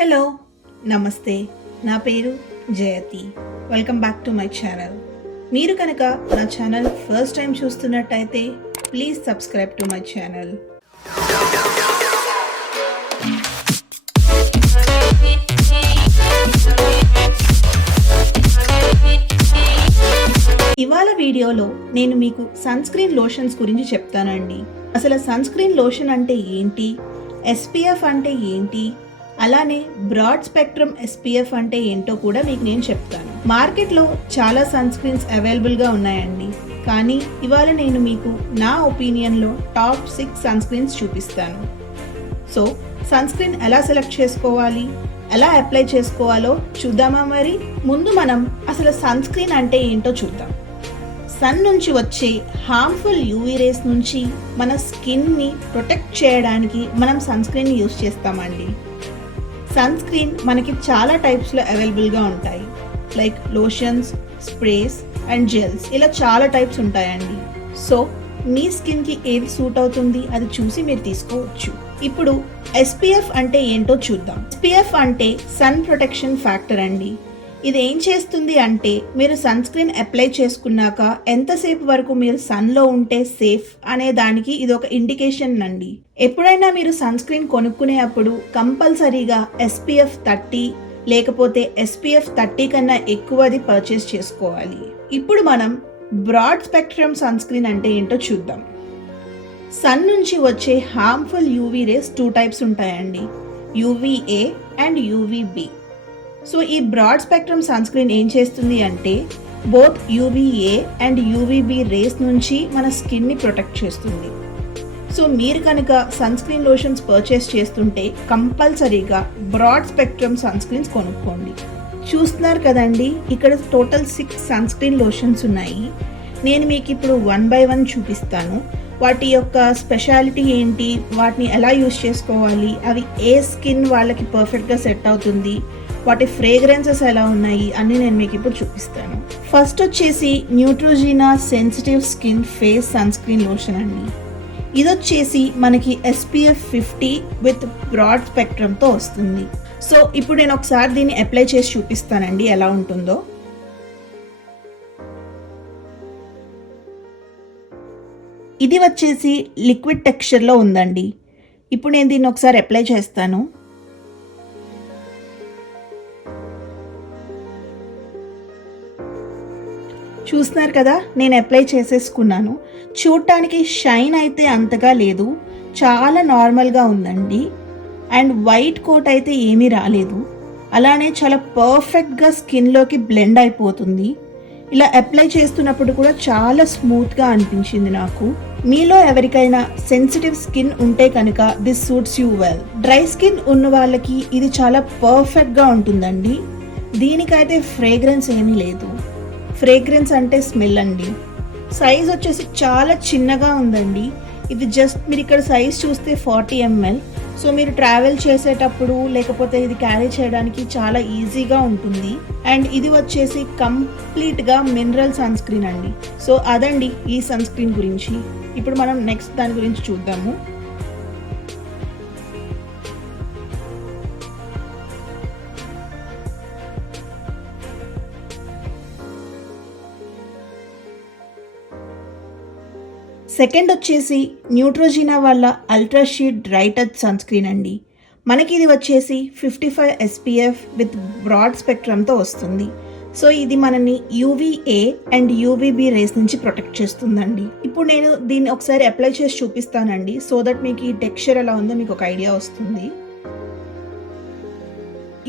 Hello, నమస్తే. నా పేరు జయతి. Welcome back to my channel. మీరు కనుక నా ఛానల్ ఫస్ట్ టైం చూస్తున్నట్టయితే please subscribe to my channel. ఇవాళ వీడియోలో నేను మీకు సన్ స్క్రీన్ లోషన్స్ గురించి చెప్తానండి. అసలు సన్ స్క్రీన్ లోషన్ అంటే ఏంటి, SPF అంటే ఏంటి, అలానే బ్రాడ్ స్పెక్ట్రమ్ SPF అంటే ఏంటో కూడా మీకు నేను చెప్తాను. మార్కెట్లో చాలా సన్ స్క్రీన్స్ అవైలబుల్గా ఉన్నాయండి, కానీ ఇవాళ నేను మీకు నా ఒపీనియన్లో టాప్ 6 సన్ స్క్రీన్స్ చూపిస్తాను. సో సన్ స్క్రీన్ ఎలా సెలెక్ట్ చేసుకోవాలి, ఎలా అప్లై చేసుకోవాలో చూద్దామా? మరి ముందు మనం అసలు సన్ స్క్రీన్ అంటే ఏంటో చూద్దాం. సన్ నుంచి వచ్చే హార్మ్ఫుల్ UV రేస్ నుంచి మన స్కిన్ని ప్రొటెక్ట్ చేయడానికి మనం సన్ స్క్రీన్ యూజ్ చేస్తామండి. సన్ స్క్రీన్ మనకి చాలా టైప్స్లో అవైలబుల్గా ఉంటాయి, like lotions, sprays and gels. ఇలా చాలా టైప్స్ ఉంటాయండి. సో మీ స్కిన్కి ఏది సూట్ అవుతుంది అది చూసి మీరు తీసుకోవచ్చు. ఇప్పుడు SPF అంటే ఏంటో చూద్దాం. SPF అంటే సన్ ప్రొటెక్షన్ ఫ్యాక్టర్ అండి. ఇది ఏం చేస్తుంది అంటే మీరు సన్ స్క్రీన్ అప్లై చేసుకున్నాక ఎంతసేపు వరకు మీరు సన్లో ఉంటే సేఫ్ అనే దానికి ఇది ఒక ఇండికేషన్ అండి. ఎప్పుడైనా మీరు సన్ స్క్రీన్ కొనుక్కునేటప్పుడు కంపల్సరీగా SPF 30 లేకపోతే SPF 30 కన్నా ఎక్కువది పర్చేస్ చేసుకోవాలి. ఇప్పుడు మనం బ్రాడ్ స్పెక్ట్రమ్ సన్ స్క్రీన్ అంటే ఏంటో చూద్దాం. సన్ నుంచి వచ్చే హార్మ్ఫుల్ UV రేస్ 2 టైప్స్ ఉంటాయండి, UVA అండ్ UVB. సో ఈ బ్రాడ్ స్పెక్ట్రమ్ సన్ స్క్రీన్ ఏం చేస్తుంది అంటే both UVA and UVB rays నుంచి మన స్కిన్ని ప్రొటెక్ట్ చేస్తుంది. సో మీరు కనుక సన్ స్క్రీన్ లోషన్స్ పర్చేస్ చేస్తుంటే కంపల్సరీగా బ్రాడ్ స్పెక్ట్రమ్ సన్ స్క్రీన్స్ కొనుక్కోండి. చూస్తున్నారు కదండి, ఇక్కడ టోటల్ 6 సన్ స్క్రీన్ లోషన్స్ ఉన్నాయి. నేను మీకు ఇప్పుడు 1 by 1 చూపిస్తాను. వాటి యొక్క స్పెషాలిటీ ఏంటి, వాటిని ఎలా యూస్ చేసుకోవాలి, అవి ఏ స్కిన్ వాళ్ళకి పర్ఫెక్ట్గా సెట్ అవుతుంది, వాటి ఫ్రేగ్రెన్సెస్ ఎలా ఉన్నాయి అన్నీ నేను మీకు ఇప్పుడు చూపిస్తాను. ఫస్ట్ వచ్చేసి Neutrogena sensitive skin face sunscreen lotion అండి. ఇది వచ్చేసి మనకి SPF 50 విత్ బ్రాడ్ స్పెక్ట్రమ్తో వస్తుంది. సో ఇప్పుడు నేను ఒకసారి దీన్ని అప్లై చేసి చూపిస్తానండి ఎలా ఉంటుందో. ఇది వచ్చేసి లిక్విడ్ టెక్స్చర్లో ఉందండి. ఇప్పుడు నేను దీన్ని ఒకసారి అప్లై చేస్తాను. చూస్తున్నారు కదా, నేను అప్లై చేసేసుకున్నాను. చూడటానికి షైన్ అయితే అంతగా లేదు, చాలా నార్మల్గా ఉందండి. అండ్ వైట్ కోట్ అయితే ఏమీ రాలేదు. అలానే చాలా పర్ఫెక్ట్గా స్కిన్లోకి బ్లెండ్ అయిపోతుంది. ఇలా అప్లై చేస్తున్నప్పుడు కూడా చాలా స్మూత్గా అనిపించింది నాకు. మీలో ఎవరికైనా సెన్సిటివ్ స్కిన్ ఉంటే కనుక this suits you well. Dry skin ఉన్న వాళ్ళకి ఇది చాలా పర్ఫెక్ట్గా ఉంటుందండి. దీనికైతే ఫ్రేగ్రెన్స్ ఏమీ లేదు. ఫ్రేగ్రెన్స్ అంటే స్మెల్ అండి. సైజ్ వచ్చేసి చాలా చిన్నగా ఉందండి. ఇది జస్ట్ మీరు ఇక్కడ సైజ్ చూస్తే 40 ml. సో మీరు ట్రావెల్ చేసేటప్పుడు లేకపోతే ఇది క్యారీ చేయడానికి చాలా ఈజీగా ఉంటుంది. అండ్ ఇది వచ్చేసి కంప్లీట్గా మినరల్ సన్ స్క్రీన్ అండి. సో అదండి ఈ సన్ స్క్రీన్ గురించి. ఇప్పుడు మనం నెక్స్ట్ దాని గురించి చూద్దాము. సెకండ్ వచ్చేసి న్యూట్రోజినా వాళ్ళ ultra sheer dry touch sunscreen అండి. మనకి ఇది వచ్చేసి 55 SPF విత్ బ్రాడ్ స్పెక్ట్రమ్తో వస్తుంది. సో ఇది మనని UVA అండ్ UVB రేస్ నుంచి ప్రొటెక్ట్ చేస్తుందండి. ఇప్పుడు నేను దీన్ని ఒకసారి అప్లై చేసి చూపిస్తానండి, సో దట్ మీకు ఈ టెక్స్చర్ ఎలా ఉందో మీకు ఒక ఐడియా వస్తుంది.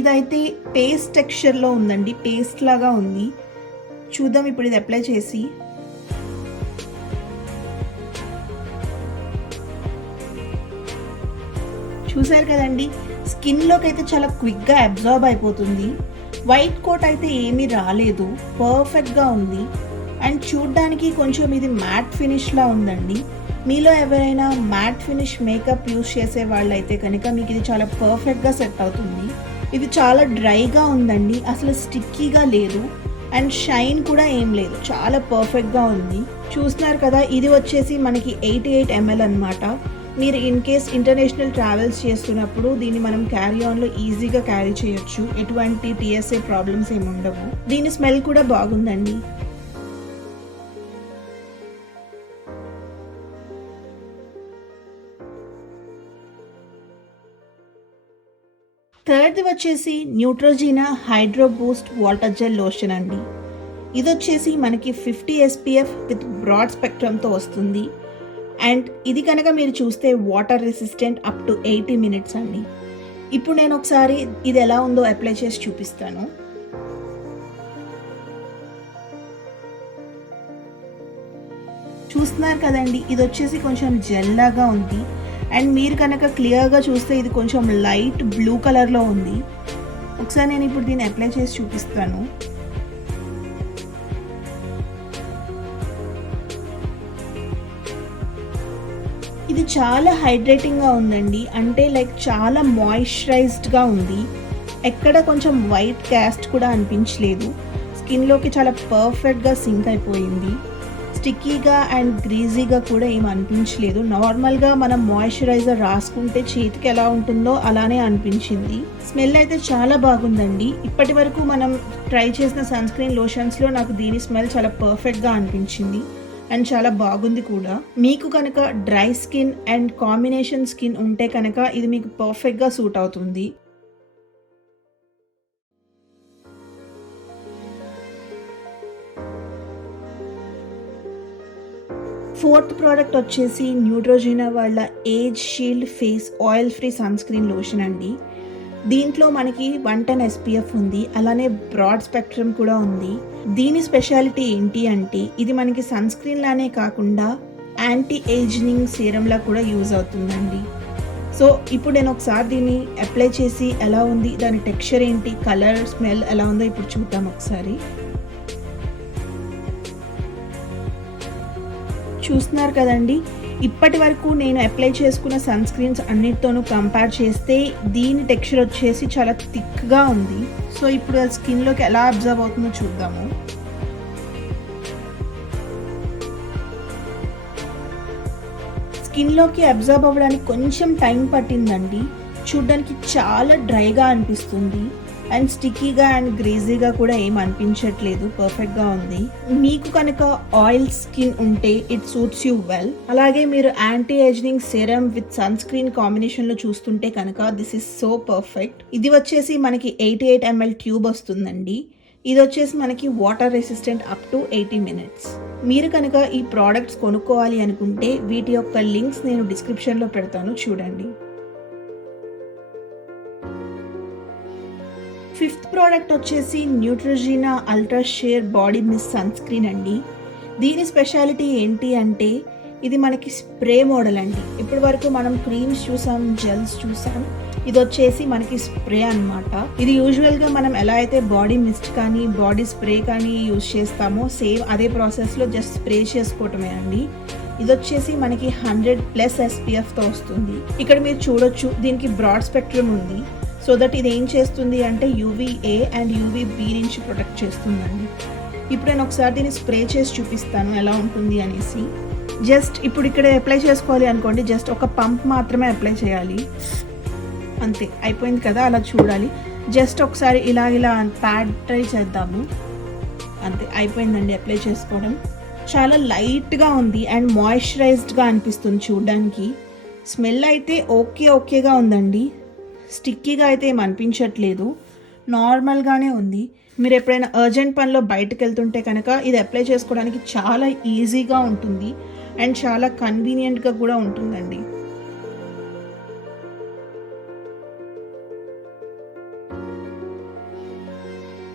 ఇదైతే పేస్ట్ టెక్స్చర్లో ఉందండి, పేస్ట్ లాగా ఉంది. చూద్దాం ఇప్పుడు ఇది అప్లై చేసి. చూసారు కదండి, స్కిన్లోకి అయితే చాలా క్విక్గా అబ్జార్బ్ అయిపోతుంది. వైట్ కోట్ అయితే ఏమీ రాలేదు, పర్ఫెక్ట్గా ఉంది. అండ్ చూడ్డానికి కొంచెం ఇది మ్యాట్ ఫినిష్లా ఉందండి. మీలో ఎవరైనా మ్యాట్ ఫినిష్ మేకప్ యూస్ చేసే వాళ్ళైతే కనుక మీకు ఇది చాలా పర్ఫెక్ట్గా సెట్ అవుతుంది. ఇది చాలా డ్రైగా ఉందండి, అసలు స్టిక్కీగా లేదు. అండ్ షైన్ కూడా ఏం లేదు, చాలా పర్ఫెక్ట్గా ఉంది. చూస్తున్నారు కదా, ఇది వచ్చేసి మనకి 88 ml అనమాట. మీరు ఇన్ కేస్ ఇంటర్నేషనల్ ట్రావెల్స్ చేస్తున్నప్పుడు దీన్ని మనం క్యారీ ఆన్లో ఈజీగా క్యారీ చేయొచ్చు. ఎటువంటి టీఎస్ఏ ప్రాబ్లమ్స్ ఏమి ఉండవు. దీని స్మెల్ కూడా బాగుందండి. థర్డ్ది వచ్చేసి Neutrogena hydro boost water gel lotion అండి. ఇది వచ్చేసి మనకి 50 SPF విత్ బ్రాడ్ స్పెక్ట్రమ్తో వస్తుంది. అండ్ ఇది కనుక మీరు చూస్తే water resistant up to 80 minutes అండి. ఇప్పుడు నేను ఒకసారి ఇది ఎలా ఉందో అప్లై చేసి చూపిస్తాను. చూస్తున్నారు కదండి, ఇది వచ్చేసి కొంచెం జెల్ లాగా ఉంది. అండ్ మీరు కనుక క్లియర్గా చూస్తే ఇది కొంచెం లైట్ బ్లూ కలర్లో ఉంది. ఒకసారి నేను ఇప్పుడు దీన్ని అప్లై చేసి చూపిస్తాను. ఇది చాలా హైడ్రేటింగ్గా ఉందండి. అంటే లైక్ చాలా మాయిశ్చరైజ్డ్గా ఉంది. ఎక్కడ కొంచెం వైట్ క్యాస్ట్ కూడా అనిపించలేదు. స్కిన్లోకి చాలా పర్ఫెక్ట్గా సింక్ అయిపోయింది. స్టిక్కీగా అండ్ గ్రీజీగా కూడా ఏం అనిపించలేదు. నార్మల్గా మనం మాయిశ్చరైజర్ రాసుకుంటే చేతికి ఎలా ఉంటుందో అలానే అనిపించింది. స్మెల్ అయితే చాలా బాగుందండి. ఇప్పటి వరకు మనం ట్రై చేసిన సన్ స్క్రీన్ లోషన్స్లో నాకు దీని స్మెల్ చాలా పర్ఫెక్ట్గా అనిపించింది అండ్ చాలా బాగుంది కూడా. మీకు కనుక dry skin and combination skin ఉంటే కనుక ఇది మీకు పర్ఫెక్ట్గా సూట్ అవుతుంది. ఫోర్త్ ప్రోడక్ట్ వచ్చేసి న్యూట్రోజీనా వాళ్ళ age shield face oil free sunscreen lotion అండి. దీంట్లో మనకి 110 SPF ఉంది. అలానే బ్రాడ్ స్పెక్ట్రమ్ కూడా ఉంది. దీని స్పెషాలిటీ ఏంటి అంటే ఇది మనకి సన్ స్క్రీన్ లానే కాకుండా యాంటీ ఏజింగ్ సీరంలా కూడా యూజ్ అవుతుందండి. సో ఇప్పుడు నేను ఒకసారి దీన్ని అప్లై చేసి ఎలా ఉంది, దాని టెక్స్చర్ ఏంటి, కలర్, స్మెల్ ఎలా ఉందో ఇప్పుడు చూద్దాం ఒకసారి. చూస్తున్నారు కదండి, ఇప్పటి వరకు నేను అప్లై చేసుకున్న సన్ స్క్రీన్స్ అన్నిటితోనూ కంపేర్ చేస్తే దీని టెక్స్చర్ వచ్చేసి చాలా థిక్గా ఉంది. సో ఇప్పుడు అది స్కిన్లోకి ఎలా అబ్జర్వ్ అవుతుందో చూద్దాము. స్కిన్లోకి అబ్జర్వ్ అవ్వడానికి కొంచెం టైం పట్టిందండి. చూడ్డానికి చాలా డ్రైగా అనిపిస్తుంది అండ్ స్టిక్కీగా అండ్ గ్రీజీగా కూడా ఏం అనిపించట్లేదు. పర్ఫెక్ట్గా ఉంది. మీకు కనుక ఆయిల్ స్కిన్ ఉంటే ఇట్ సూట్స్ యూ వెల్. అలాగే మీరు anti ageing serum with sunscreen కాంబినేషన్లో చూస్తుంటే కనుక దిస్ ఇస్ సో పర్ఫెక్ట్. ఇది వచ్చేసి మనకి 88 ml ట్యూబ్ వస్తుందండి. ఇది వచ్చేసి మనకి water resistant up to 80 minutes. మీరు కనుక ఈ ప్రోడక్ట్స్ కొనుక్కోవాలి అనుకుంటే వీటి యొక్క లింక్స్ నేను డిస్క్రిప్షన్లో పెడతాను, చూడండి. ఫిఫ్త్ ప్రోడక్ట్ వచ్చేసి Neutrogena ultra sheer body mist sunscreen అండి. దీని స్పెషాలిటీ ఏంటి అంటే ఇది మనకి స్ప్రే మోడల్ అండి. ఇప్పటి వరకు మనం క్రీమ్స్ చూసాం, జెల్స్ చూసాం. ఇది వచ్చేసి మనకి స్ప్రే అన్నమాట. ఇది యూజువల్గా మనం ఎలా అయితే బాడీ మిస్ట్ కానీ బాడీ స్ప్రే కానీ యూజ్ చేస్తామో సేమ్ అదే ప్రాసెస్లో జస్ట్ స్ప్రే చేసుకోవటమే అండి. ఇది వచ్చేసి మనకి 100+ SPFతో వస్తుంది. ఇక్కడ మీరు చూడొచ్చు దీనికి బ్రాడ్ స్పెక్ట్రమ్ ఉంది. సో దట్ ఇది ఏం చేస్తుంది అంటే UVA అండ్ UVB నుంచి ప్రొటెక్ట్ చేస్తుందండి. ఇప్పుడు నేను ఒకసారి దీన్ని స్ప్రే చేసి చూపిస్తాను ఎలా ఉంటుంది అనేసి. జస్ట్ ఇప్పుడు ఇక్కడ అప్లై చేసుకోవాలి అనుకోండి, జస్ట్ ఒక పంప్ మాత్రమే అప్లై చేయాలి, అంతే. అయిపోయింది కదా, అలా చూడాలి. జస్ట్ ఒకసారి ఇలా ప్యాడ్ ట్రై చేద్దాము, అంతే. అయిపోయిందండి అప్లై చేసుకోవడం. చాలా లైట్గా ఉంది అండ్ మాయిశ్చరైజ్డ్గా అనిపిస్తుంది చూడడానికి. స్మెల్ అయితే ఓకేగా ఉందండి. స్టిక్కీగా అయితే ఏం అనిపించట్లేదు, నార్మల్గానే ఉంది. మీరు ఎప్పుడైనా అర్జెంట్ పనిలో బయటకు వెళ్తుంటే కనుక ఇది అప్లై చేసుకోవడానికి చాలా ఈజీగా ఉంటుంది అండ్ చాలా కన్వీనియంట్గా కూడా ఉంటుందండి.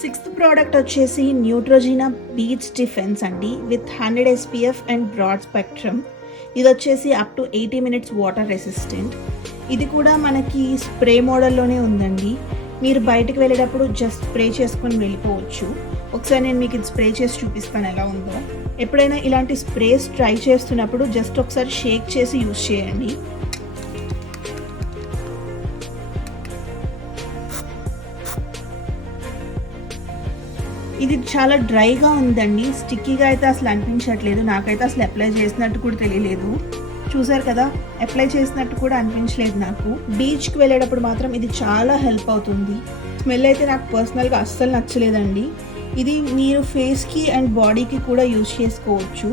సిక్స్త్ ప్రోడక్ట్ వచ్చేసి న్యూట్రోజీనా బీచ్ డిఫెన్స్ అండి with 100 SPF and broad spectrum. ఇది వచ్చేసి up to 80 minutes water resistant. ఇది కూడా మనకి స్ప్రే మోడల్లోనే ఉందండి. మీరు బయటకు వెళ్ళేటప్పుడు జస్ట్ స్ప్రే చేసుకొని వెళ్ళిపోవచ్చు. ఒకసారి నేను మీకు ఇది స్ప్రే చేసి చూపిస్తాను ఎలా ఉందో. ఎప్పుడైనా ఇలాంటి స్ప్రేస్ ట్రై చేస్తున్నప్పుడు జస్ట్ ఒకసారి షేక్ చేసి యూజ్ చేయండి. ఇది చాలా డ్రైగా ఉందండి. స్టిక్కీగా అయితే అసలు అనిపించట్లేదు. నాకైతే అసలు అప్లై చేసినట్టు కూడా తెలియలేదు. చూసారు కదా, అప్లై చేసినట్టు కూడా అనిపించలేదు నాకు. బీచ్కి వెళ్ళేటప్పుడు మాత్రం ఇది చాలా హెల్ప్ అవుతుంది. స్మెల్ అయితే నాకు పర్సనల్గా అస్సలు నచ్చలేదండి. ఇది మీరు ఫేస్కి అండ్ బాడీకి కూడా యూజ్ చేసుకోవచ్చు.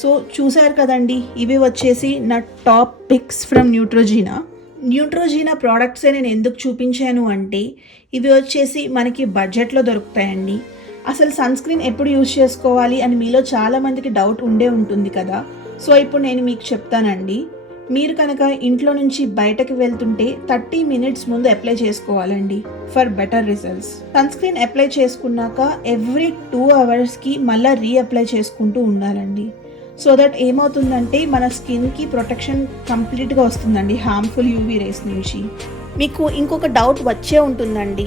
సో చూసారు కదండి, ఇవి వచ్చేసి నా టాప్ పిక్స్ ఫ్రమ్ న్యూట్రోజీనా ప్రోడక్ట్సే నేను ఎందుకు చూపించాను అంటే, ఇవి వచ్చేసి మనకి బడ్జెట్లో దొరుకుతాయండి. అసలు సన్ స్క్రీన్ ఎప్పుడు యూజ్ చేసుకోవాలి అని మీలో చాలామందికి డౌట్ ఉండే ఉంటుంది కదా. సో ఇప్పుడు నేను మీకు చెప్తానండి. మీరు కనుక ఇంట్లో నుంచి బయటకు వెళ్తుంటే 30 minutes ముందు అప్లై చేసుకోవాలండి for better results. Sunscreen apply చేసుకున్నాక ఎవ్రీ 2 hours మళ్ళీ రీఅప్లై చేసుకుంటూ ఉండాలండి. సో దట్ ఏమవుతుందంటే మన స్కిన్కి ప్రొటెక్షన్ కంప్లీట్గా వస్తుందండి హార్మ్ఫుల్ యూవీ రేస్ నుంచి. మీకు ఇంకొక డౌట్ వచ్చే ఉంటుందండి,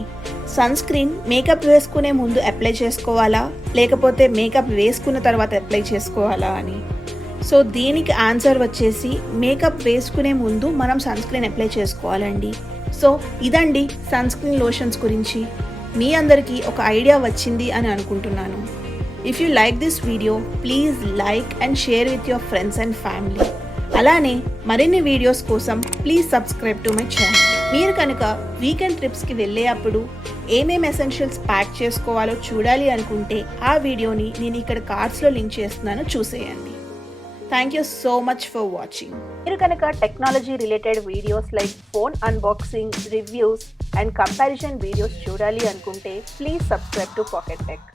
సన్ స్క్రీన్ మేకప్ వేసుకునే ముందు అప్లై చేసుకోవాలా లేకపోతే మేకప్ వేసుకున్న తర్వాత అప్లై చేసుకోవాలా అని. సో దీనికి ఆన్సర్ వచ్చేసి మేకప్ వేసుకునే ముందు మనం సన్ స్క్రీన్ అప్లై చేసుకోవాలండి. సో ఇదండి సన్ స్క్రీన్ లోషన్స్ గురించి. మీ అందరికీ ఒక ఐడియా వచ్చింది అని అనుకుంటున్నాను. If you like this video please like and share with your friends and family. అలానే మరిన్ని వీడియోస్ కోసం please subscribe to my channel. మీరు కనుక వీకెండ్ ట్రిప్స్కి వెళ్ళేటప్పుడు ఏమేమి ఎసెన్షియల్స్ ప్యాక్ చేసుకోవాలో చూడాలి అనుకుంటే ఆ వీడియోని నేను ఇక్కడ కార్డ్స్లో లింక్ చేస్తున్నాను, చూసేయండి. Thank you so much for watching. మీరు కనుక technology related videos like phone unboxing, reviews and comparison videos చూడాలి అనుకుంటే please subscribe to pocket tech.